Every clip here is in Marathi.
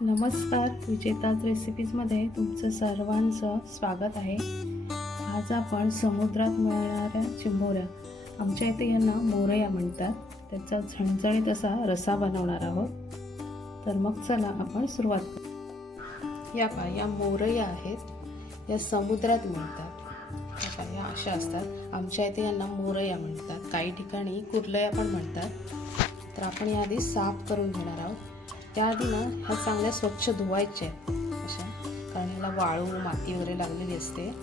नमस्कार विजेताज रेसिपीजमध्ये तुमचं सर्वांचं स्वागत आहे. आज आपण समुद्रात मिळणाऱ्या चिंबोऱ्या आमच्या इथे यांना मोरया म्हणतात. त्याचा झणझणीत असा रसा बनवणार आहोत. तर मग चला आपण सुरुवात करू. या पा या मोरया आहेत. या समुद्रात मिळतात. या या अशा असतात. आमच्या इथे यांना मोरया म्हणतात. काही ठिकाणी कुर्लया पण म्हणतात. तर आपण या आधी साफ करून घेणार आहोत. त्याआधी ना ह्या चांगल्या स्वच्छ धुवायच्या आहेत. अशा. कारण ह्याला वाळू माती वगैरे लागलेली असते.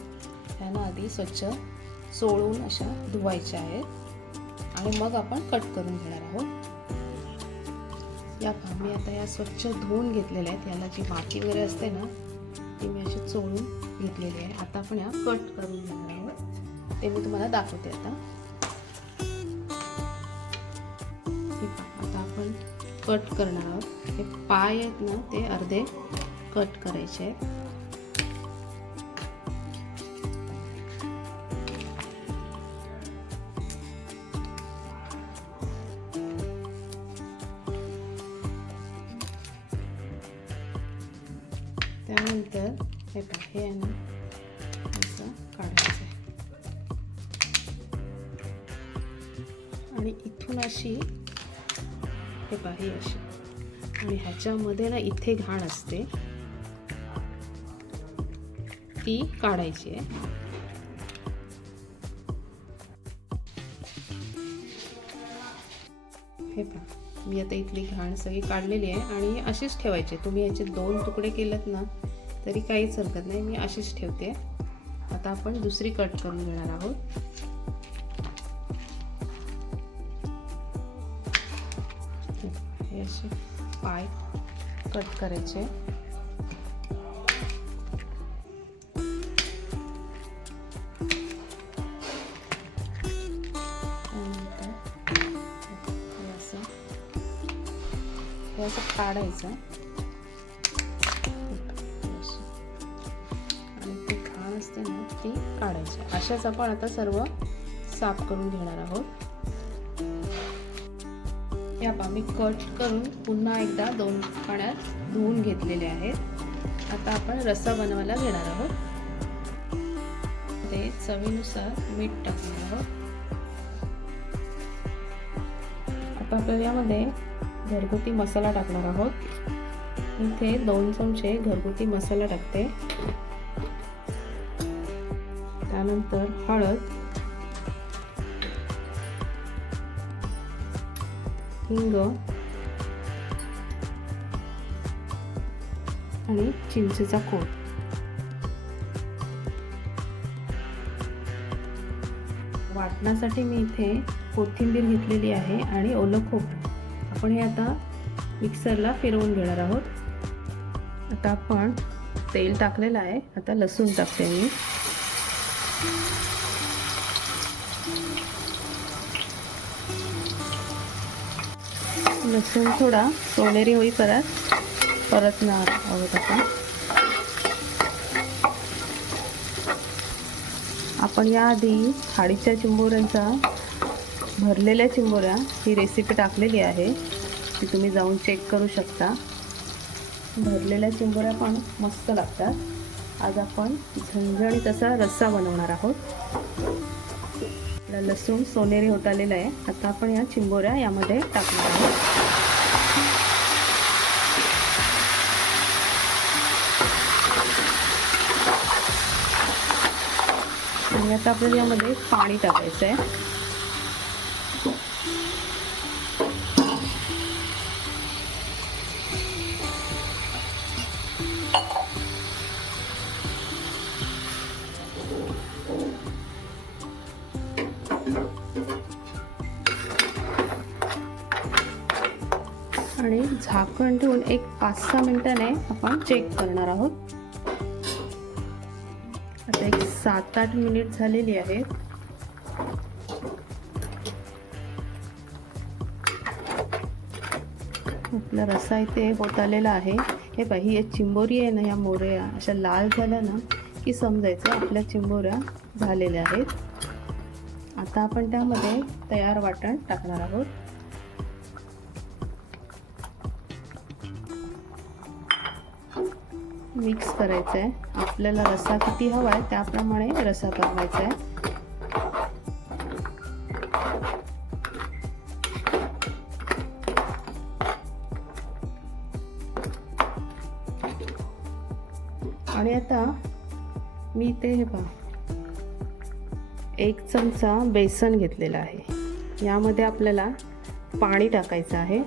ह्यानं आधी स्वच्छ चोळून अशा धुवायच्या आहेत. आणि मग आपण कट करून घेणार आहोत. या पहा मी आता या स्वच्छ धुवून घेतलेल्या आहेत. याला जी माती वगैरे असते ना ती मी अशी चोळून घेतलेली आहे. आता आपण या कट करून घेणार आहोत. ते मी तुम्हाला दाखवते आता. कट करणार आहोत. हे पाय आहेत ना ते अर्धे कट करायचे. आहेत त्यानंतर हे पहा हे आहे ना असं काढायचं. आहे आणि इथून अशी हे पहा ही अशी आणि ह्याच्यामध्ये ना इथे घाण असते. ती काढायची आहे. हे पहा मी आता इथली घाण सगळी काढलेली आहे आणि अशीच ठेवायची. तुम्ही याचे दोन तुकडे केलेत ना तरी काहीच हरकत नाही. मी अशीच ठेवते. आता आपण दुसरी कट करून घेणार आहोत. हे असे पाय कट करायचे. हे असं हे असं काढायचं. आणि ती घाण असते ना ती काढायची. अशाच आपण आता सर्व साफ करून घेणार आहोत. हे पहा मी कट करून पुन्हा एकदा दोन पाण्यात धुवून घेतलेले आहेत. आता आपण रस्सा बनवायला घेणार आहोत. ते चवीनुसार मीठ टाकणार आहोत. आता आपल्याला यामध्ये घरगुती मसाला टाकणार आहोत. इथे दोन चमचे घरगुती मसाला टाकते. त्यानंतर हळद. हिंग आणि चिंचेचा कोट. वाटण्यासाठी मी इथे कोथिंबीर घेतलेली आहे आणि ओलं खोबरं आपण हे आता मिक्सरला फिरवून घेणार आहोत. आता आपण तेल टाकलेलं आहे. आता लसूण टाकते मी. लसूण थोडा सोनेरी होई परत. परतणार आहोत आपण. आपण याआधी खाडीच्या चिंबोऱ्यांचा भरलेल्या चिंबोऱ्या ही रेसिपी टाकलेली आहे. ती तुम्ही जाऊन चेक करू शकता. भरलेल्या चिंबोऱ्या पण मस्त लागतात. आज आपण झणझणीत असा रस्सा बनवणार आहोत. आपला लसूण सोनेरी होत आलेला आहे. आता आपण या चिंबोऱ्या यामध्ये टाकणार आहोत. आणि आता आपल्याला यामध्ये पाणी टाकायचं आहे. झाकण ठेवून एक पाच सहा मिनिटाने आपण चेक करणार आहोत. आता एक सात आठ मिनिट झालेली आहेत. आपला रसा इथे होत आलेला आहे. हे बाई ही चिंबोरी आहे ना या मोऱ्या अशा लाल झाल्या ना की समजायचं आपल्या चिंबोऱ्या झालेल्या आहेत. आता आपण त्यामध्ये तयार वाटण टाकणार आहोत. मिक्स करायचं आहे आपल्याला रस्सा किती हवा आहे त्याप्रमाणे रस्सा बनवायचा आहे आणि आता मी ते हे पहा. एक चमचा बेसन घेतलेला आहे. यामध्ये आपल्याला पाणी टाकायचं आहे.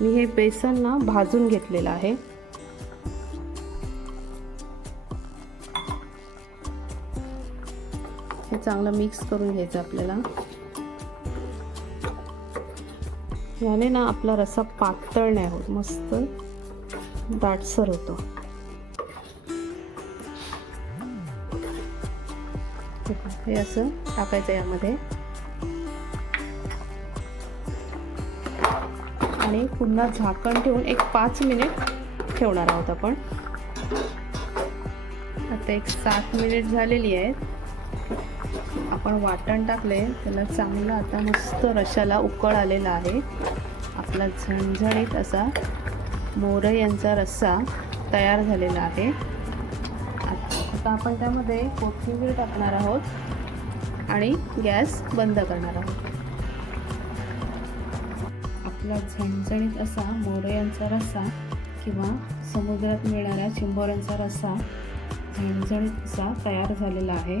मी हे बेसन ना भाजून घेतलेलं आहे. हे चांगलं मिक्स करून घ्यायचं आपल्याला. याने ना आपला रस्सा पातळ नाही होत मस्त दाटसर होतो. हे हे असं टाकायचं यामध्ये. आणि पुन्हा झाकण ठेवून एक पाच मिनिट ठेवणार आहोत आपण. आता एक सात मिनिट झालेली आहेत. आपण वाटण टाकले त्याला चांगलं आता मस्त रशाला उकळ आलेला आहे. आपला झणझणीत असा मोरई यांचा रस्सा तयार झालेला आहे. आता आपण त्यामध्ये कोथिंबीर टाकणार आहोत आणि गॅस बंद करणार आहोत. आपला झणझणीत असा मोरयांचा रस्सा किंवा समुद्रात मिळणाऱ्या चिंबोऱ्यांचा रस्सा झणझणीत असा तयार झालेला आहे.